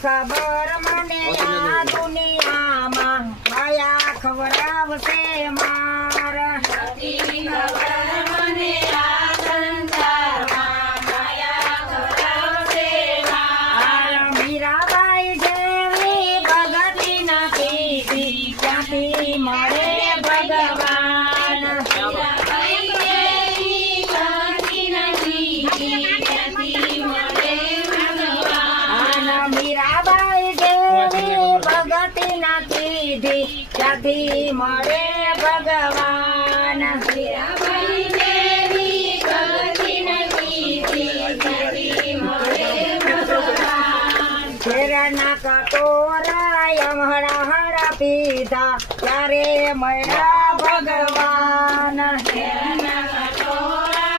ખબર મને આ દુનિયામાં માયા ખવડાવશે મારા ખબર મને આ સંસારમાં માયા ખવડાવશે મારા મીરાબાઈ જેવી ભગતી નથી ક્યાંથી મળે ભગવાન મીરાબાઈ જેવી ભગતી નથી ક્યાંથી મળે ભગવાન મીરાબાઈ જેવી ભગતી નથી ક્યાંથી મળે ભગવાન મીરાબાઈ જેવી ભગતી નથી ક્યાંથી મળે ભગવાન શેરના કટોરાય હમણાં પીધા ત્યારે મળ્યા ભગવાન